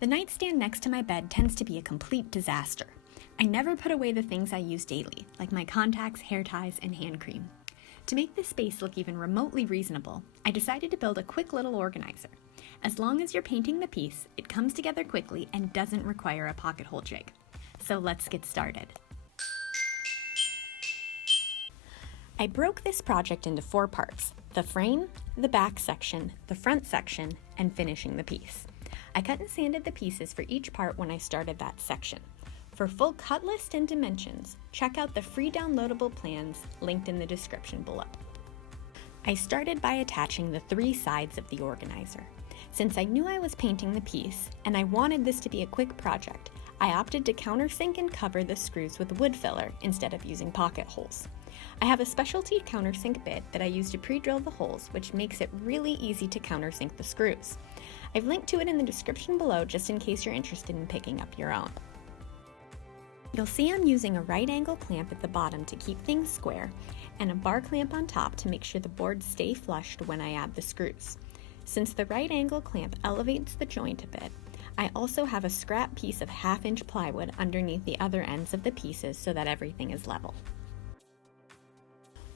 The nightstand next to my bed tends to be a complete disaster. I never put away the things I use daily, like my contacts, hair ties, and hand cream. To make this space look even remotely reasonable, I decided to build a quick little organizer. As long as you're painting the piece, it comes together quickly and doesn't require a pocket hole jig. So let's get started. I broke this project into 4 parts: the frame, the back section, the front section, and finishing the piece. I cut and sanded the pieces for each part when I started that section. For full cut list and dimensions, check out the free downloadable plans linked in the description below. I started by attaching the 3 sides of the organizer. Since I knew I was painting the piece, and I wanted this to be a quick project, I opted to countersink and cover the screws with wood filler instead of using pocket holes. I have a specialty countersink bit that I use to pre-drill the holes, which makes it really easy to countersink the screws. I've linked to it in the description below just in case you're interested in picking up your own. You'll see I'm using a right angle clamp at the bottom to keep things square, and a bar clamp on top to make sure the boards stay flushed when I add the screws. Since the right angle clamp elevates the joint a bit, I also have a scrap piece of 1/2-inch plywood underneath the other ends of the pieces so that everything is level.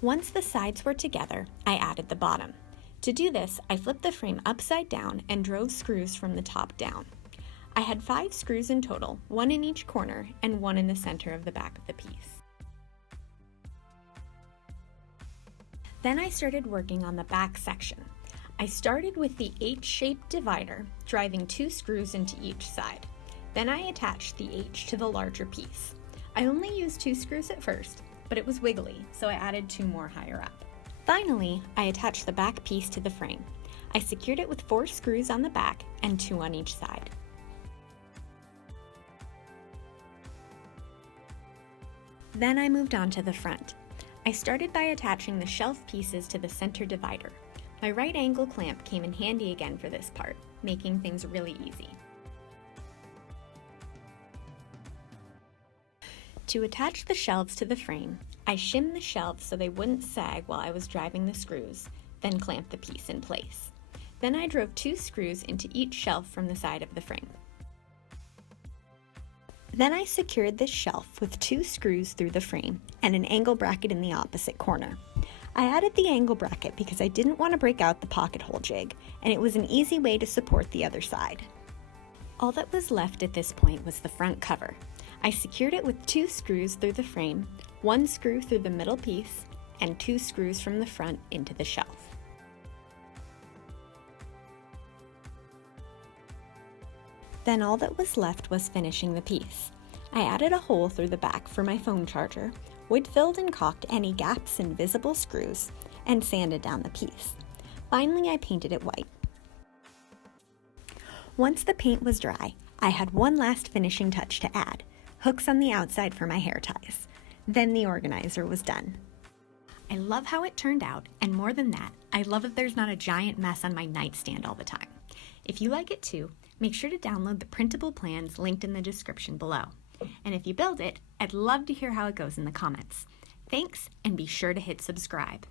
Once the sides were together, I added the bottom. To do this, I flipped the frame upside down and drove screws from the top down. I had 5 screws in total, 1 in each corner and 1 in the center of the back of the piece. Then I started working on the back section. I started with the H-shaped divider, driving 2 screws into each side. Then I attached the H to the larger piece. I only used 2 screws at first, but it was wiggly, so I added 2 more higher up. Finally, I attached the back piece to the frame. I secured it with 4 screws on the back and 2 on each side. Then I moved on to the front. I started by attaching the shelf pieces to the center divider. My right angle clamp came in handy again for this part, making things really easy. To attach the shelves to the frame, I shimmed the shelves so they wouldn't sag while I was driving the screws, then clamped the piece in place. Then I drove 2 screws into each shelf from the side of the frame. Then I secured this shelf with 2 screws through the frame and an angle bracket in the opposite corner. I added the angle bracket because I didn't want to break out the pocket hole jig, and it was an easy way to support the other side. All that was left at this point was the front cover. I secured it with 2 screws through the frame, 1 screw through the middle piece, and 2 screws from the front into the shelf. Then all that was left was finishing the piece. I added a hole through the back for my phone charger, wood-filled and caulked any gaps and visible screws, and sanded down the piece. Finally, I painted it white. Once the paint was dry, I had one last finishing touch to add: hooks on the outside for my hair ties. Then the organizer was done. I love how it turned out, and more than that, I love that there's not a giant mess on my nightstand all the time. If you like it too, make sure to download the printable plans linked in the description below. And if you build it, I'd love to hear how it goes in the comments. Thanks, and be sure to hit subscribe.